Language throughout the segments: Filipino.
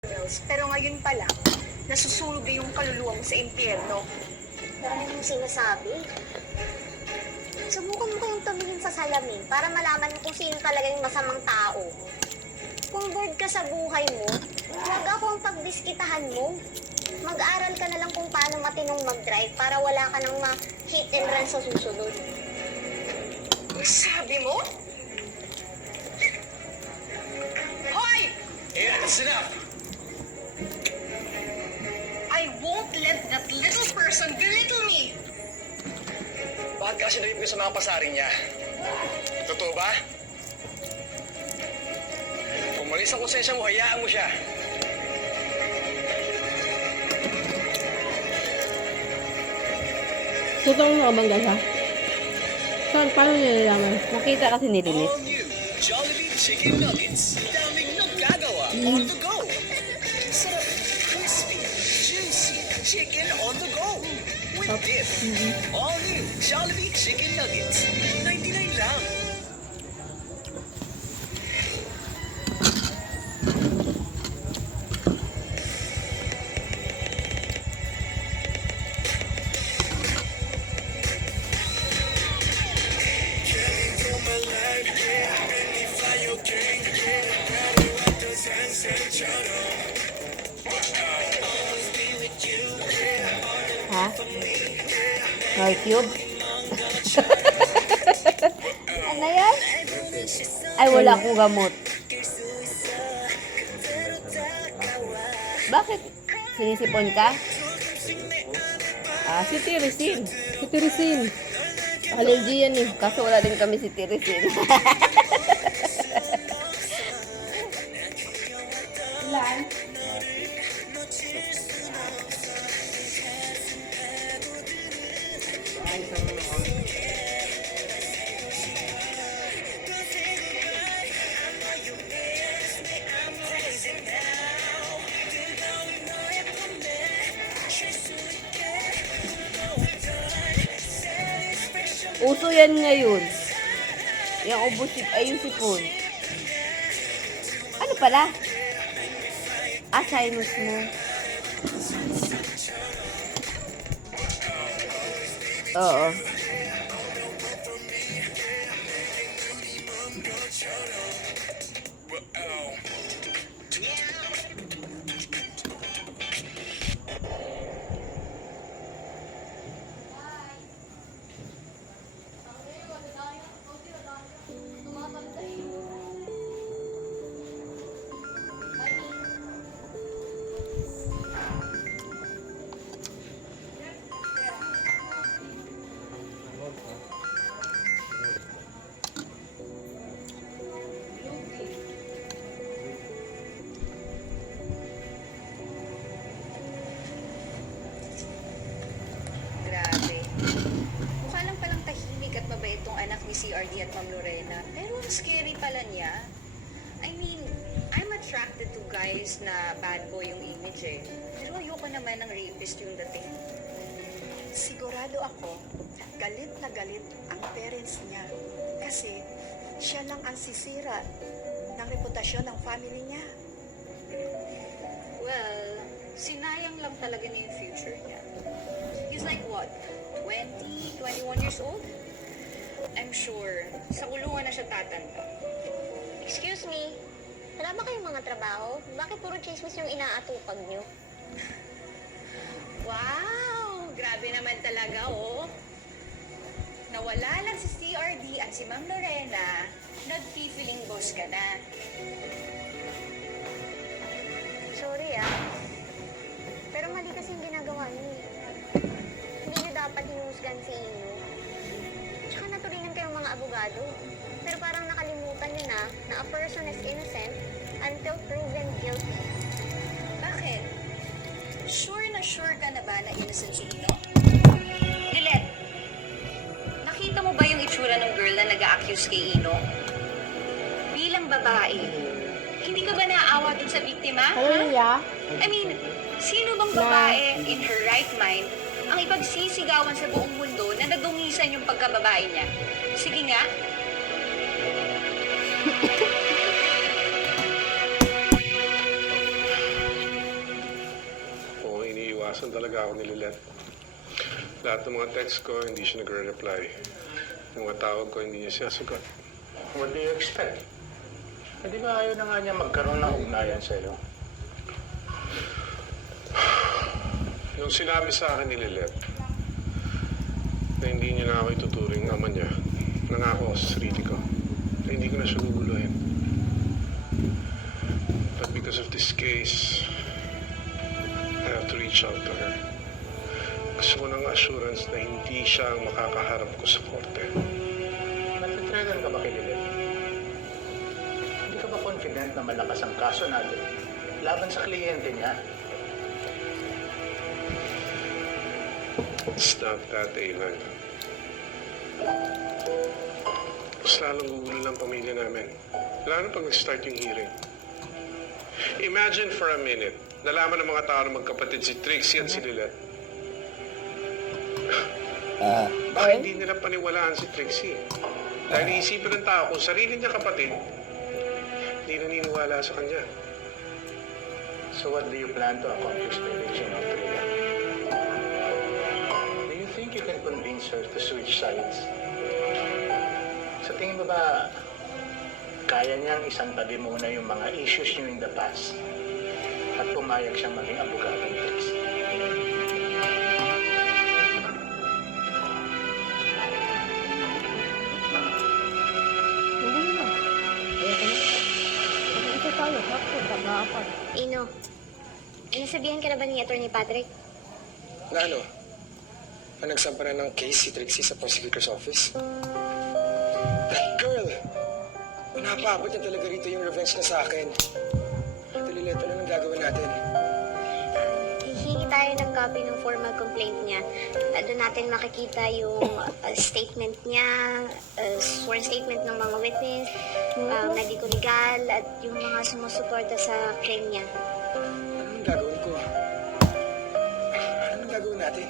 Pero ngayon pala, nasusunog na yung kaluluwa mo sa impyerno. Ano yung sinasabi? Subukan mo kayong tumingin sa salamin para malaman mo kung sino talaga yung masamang tao. Kung bored ka sa buhay mo, huwag ako ang pagdiskitahan mo. Mag-aral ka na lang kung paano matinong mag-drive para wala ka nang ma-hit and run sa susunod. Sabi mo? Hoy! That's enough! I won't let that little person belittle me! Bakit kasi naging ko sa mga pasaring niya? Totoo ba? Kung malis ang konsensya mo, hayaan mo siya. Totoo mo bang siya? Saan? Paano niya nalaman? Nakita kasi ni Lilith. All new Jollibee Chicken Nuggets. Daming nagagawa on the go. Sarap, crispy, juicy chicken on the go. With dip. All new Jollibee Chicken Nuggets. 99 lang. Ha? Noy Cube? Ano yan? Ay, wala akong gamot. Bakit? Sinisipon ka? Si Tirisin. Si Tirisin. Allergy yan eh. Kaso wala din kami si Tirisin. Ilan? Uso yan ngayon. Yung ubos, ay yung sipon. Ano pala? Sinus mo. Oo. Grabe. Mukha lang palang tahimik at mabait tong anak ni CRD at Ma'am Lorena. Pero ang scary pala niya. I mean, I'm attracted to guys na bad boy yung image eh. Pero ayoko naman ng rapist yung dating. Sigurado ako, galit na galit ang parents niya kasi siya lang ang sisira ng reputasyon ng family niya. Well, sinayang lang talaga niya yung future niya. He's like what? 20, 21 years old? I'm sure, sa kulungan na siya tatanda. Excuse me, wala ba kayong mga trabaho? Bakit puro chismis yung inaatupag niyo? Wow! Grabe naman talaga, oh. Nawala lang si CRD at si Ma'am Lorena, nag-feeling boss ka na. Sorry pero mali kasi yung ginagawa niyo eh. Hindi niyo dapat hinuhusgan si Ino. Tsaka naturingan kayong mga abogado. Pero parang nakalimutan niyo na a person is innocent until proven guilty. Bakit? Sure ka na ba na innocent si Ino? Lilith, nakita mo ba yung itsura ng girl na nag-a-accuse kay Ino? Bilang babae, hindi ka ba naaawa dun sa biktima? Hallelujah. I mean, sino bang babae in her right mind ang ipagsisigawan sa buong mundo na nadungisan yung pagkababae niya? Sige nga. Nasaan talaga ako ni Lilet? Lahat ng mga text ko, hindi siya nagre-reply. Yung mga tawag ko, hindi niya sinasagot. What do you expect? Hindi ba ayaw na nga niya magkaroon ng ugnayan sa'yo? Nung sinabi sa akin ni Lilet na hindi niya na ako ituturing ama niya, nangako ako sa sarili ko na hindi ko na siya guguluhin. But because of this case, I have to reach out to her. Gusto ko ng assurance na hindi siya ang makakaharap ko sa korte. Nagtitrigger ka ba kay Lilith? Hindi ka ba confident na malakas ang kaso natin laban sa kliyente niya? It's not that, Alan. Mas lalong gugulo ng pamilya namin. Lalo pag nag-start yung hearing. Imagine for a minute, nalaman ng mga tao na magkapatid si Trixie at si Lilet. Baka hindi nila paniwalaan si Trixie. Dahil iisipin ng tao kung sarili niya kapatid, hindi naniniwala sa kanya. So what do you plan to accomplish by reaching out to Lilith? Do you think you can convince her to switch sides? Sa tingin mo ba, kaya niyang isang tabi muna yung mga issues niyo in the past at pumayag siyang maging abogado ng Trixie? Hindi na. Ayoko na. Mag-isa tayo. Bakit? Tama-apat. Ino, nasabihan ka na ba ni Atty. Patrick? Na ano? Na nagsampa na ng case si Trixie sa prosecutor's office? Girl! Pinapaabot niya talaga rito yung revenge niya sa akin. Lilet, ano nang gagawin natin? Hihingi tayo ng copy ng formal complaint niya. Doon natin makikita yung statement niya, sworn statement ng mga witness, medico-legal, at yung mga sumusuporta sa claim niya. Ano nang gagawin ko? Ano nang gagawin natin?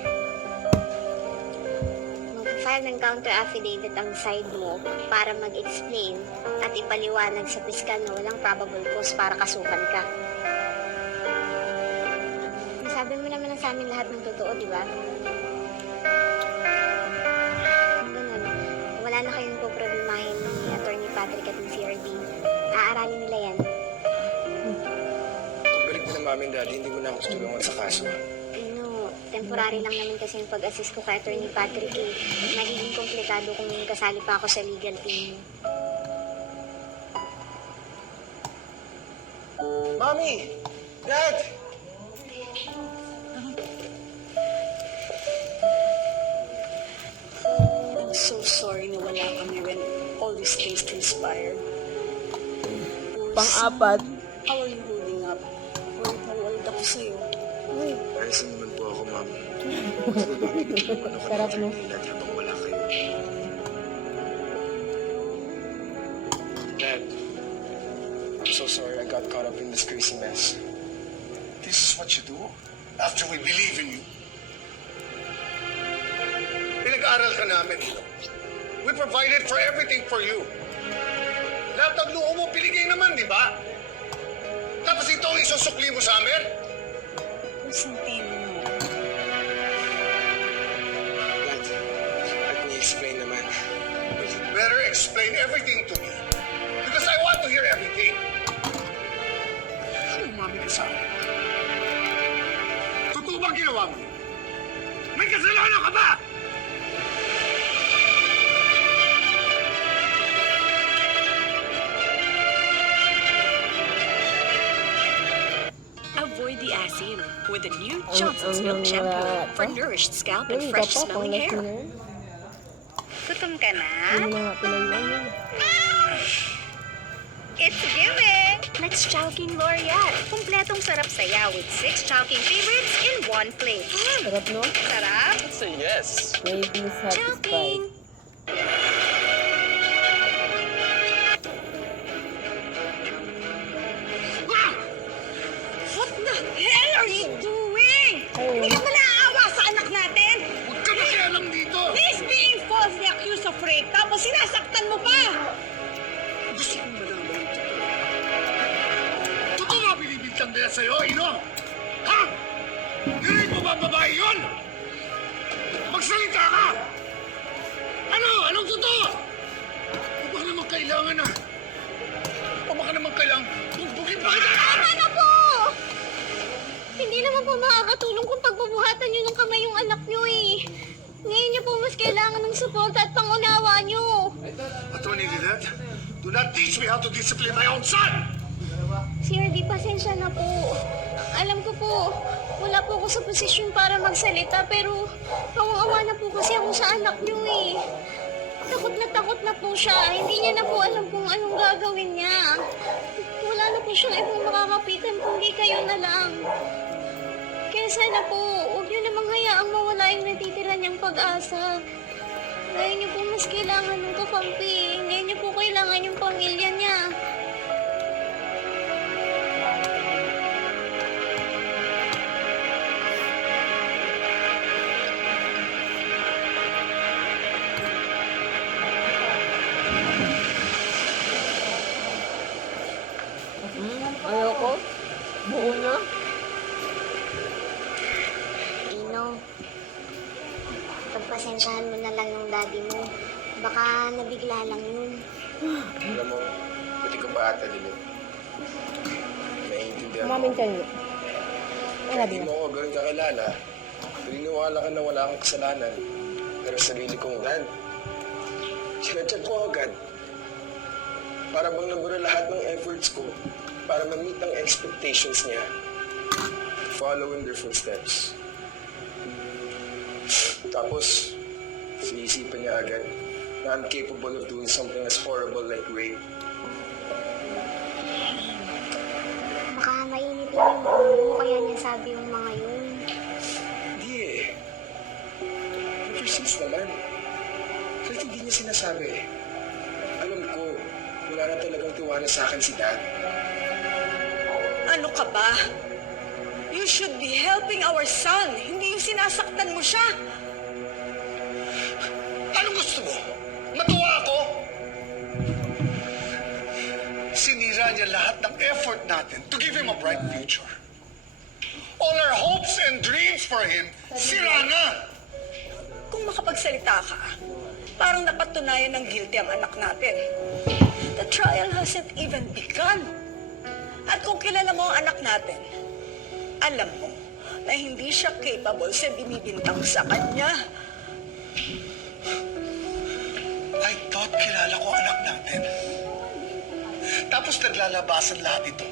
Mag-file ng counter-affidavit ang side mo para mag-explain at ipaliwanag sa piskal na walang probable cause para kasuhan ka. Nasabi mo naman sa amin lahat ng totoo, di ba? Ganun. Wala na kayong poproblemahin ni Atty. Patrick at ni CRD. Aaralin nila yan. Pagbalik mo na mami and daddy, hindi mo na ako tulungan sa kaso. Temporary lang naman kasi yung pag-assist ko kay Atty. Patrick eh. Nagiging komplikado kung kasali pa ako sa legal team. Mommy! Dad! I'm so sorry na wala kami when all these things transpired. Pang-apat. How are you holding up? Worried ako sa'yo. Ayos naman po ako, ma'am. Sarap, no? Lilet habang wala kayo. Dad, I'm so sorry I got caught up in this crazy mess. This is what you do after we believe in you. Pinag-aral ka namin, Ino. We provided for everything for you. Lahat ng luho mo, binigay naman, di ba? Tapos ito ang isusukli mo sa amin? Santino mo. Dad, let me explain naman. Better explain everything to me. Because I want to hear everything. Umami ka sa akin. Totoo ba ang ginawa mo? May kasalanan ka ba? Avoid the acid with the new Johnson's Milk Shampoo for nourished scalp and fresh smelling hair. Gutom ka na? Hindi na nga pinayuan yun. It's giving! Let's Chowking Laureate. Kompletong sarap saya with 6 Chowking favorites in one plate. Sarap, no? Sarap? That's a yes. Made me satisfied. Chowking! What the hell are you doing? Hindi ka ba naaawa sa anak natin? Huwag ka makialam dito! He's being falsely accused of rape, tapos sinasaktan mo pa! Gusto kong malaman ang totoo. Totoo nga binibintang nila sa'yo, Ino? Ha? Narinig mo ba ang babae yun? Magsalita ka! Ano? Anong totoo? O baka naman kailangan na... O baka naman kailangan... Bugbugin pa kita! Tama na po! Hindi naman po makakatulong kung pagbubuhatan niyo ng kamay yung anak niyo eh. Ngayon niyo po mas kailangan ng suporta at pangunawa niyo. Attorney Lilet, do not teach me how to discipline my own son! Sir, di pasensya na po. Alam ko po, wala po ako sa posisyon para magsalita pero awang-awa na po kasi ako sa anak niyo eh. Takot na po siya. Hindi niya na po alam kung anong gagawin niya. Wala na po siyang ibang makakapitan kundi kayo na lang. Kaya sana po, huwag niyo namang hayaang mawala yung natitira niyang pag-asa. Ngayon niyo po mas kailangan ng kakampi. Ngayon niyo po kailangan yung pamilya niya. Ayoko. Buo na. Ino, pagpasensyahan mo na lang yung daddy mo. Baka nabigla lang yun. Alam mo, pati ko pa ata din. Naiintindihan mo. Umamin ka niyo. Kahit di mo ako ganun kakilala, naniniwala ka na wala kang kasalanan. Pero sarili kong dad, sinadya ko agad. Para bang nabura lahat ng efforts ko para ma-meet ang expectations niya. Follow in their footsteps. Tapos, sinisipan niya agad na I'm capable of doing something as horrible like rape. Baka mainit lang yung ulo, kaya niya sabi yung mga yun. Hindi eh. Ever since naman. Kahit hindi niya sinasabi. Alam ko, wala na talagang tiwala sa akin si Dad. Ano ka ba? You should be helping our son. Hindi yung sinasaktan mo siya. Anong gusto mo? Matuwa ako? Sinira niya lahat ng effort natin to give him a bright future. All our hopes and dreams for him, sira na! Kung makapagsalita ka, parang napatunayan ng guilty ang anak natin. The trial hasn't even begun. At kung kilala mo ang anak natin, alam mo na hindi siya capable sa binibintang sa kanya. I thought kilala ko anak natin. Tapos naglalabasan lahat ito.